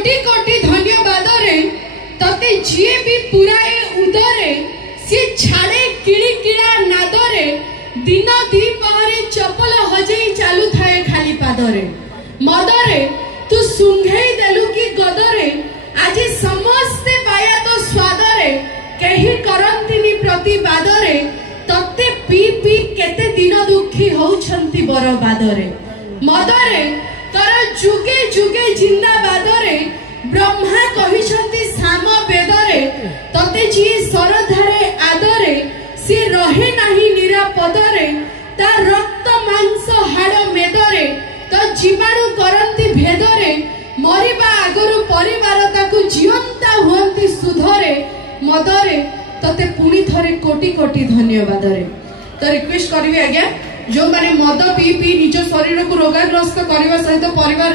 कोटि कोटि धन्यवाद रे तते जिए भी पुराए उदरे सी छाड़े किड़ी किड़ा नादरे दिन दी पहरे चपल हजेई चालू थाए खाली पादरे मदरे तू सुंघेई देलु की गदरे आज समस्ते पाया तो स्वादरे कहीं करंतिनी प्रतिवादरे तते पी पी केते दिन दुखी होउछंती बरबादरे मदरे तर जुगे जुगे जिंदाबादरे ब्रह्मा कहिछंती साम वेदरे तते जी सरधारे आदरे से रहे नाही निरापदरे ता रक्त मांस हाड़ मेदरे तो जीवाणु करंती भेदरे मरिबा आगरु परिवार ताकु जीवंता हुंती सुधरे मदरे तते पुणी थरे कोटि कोटि धन्यवाद रे। तो रिक्वेस्ट करबी आज्ञा जो माने मद पी पी निज शरीर को रोगाग्रस्त करबा सहित परिवार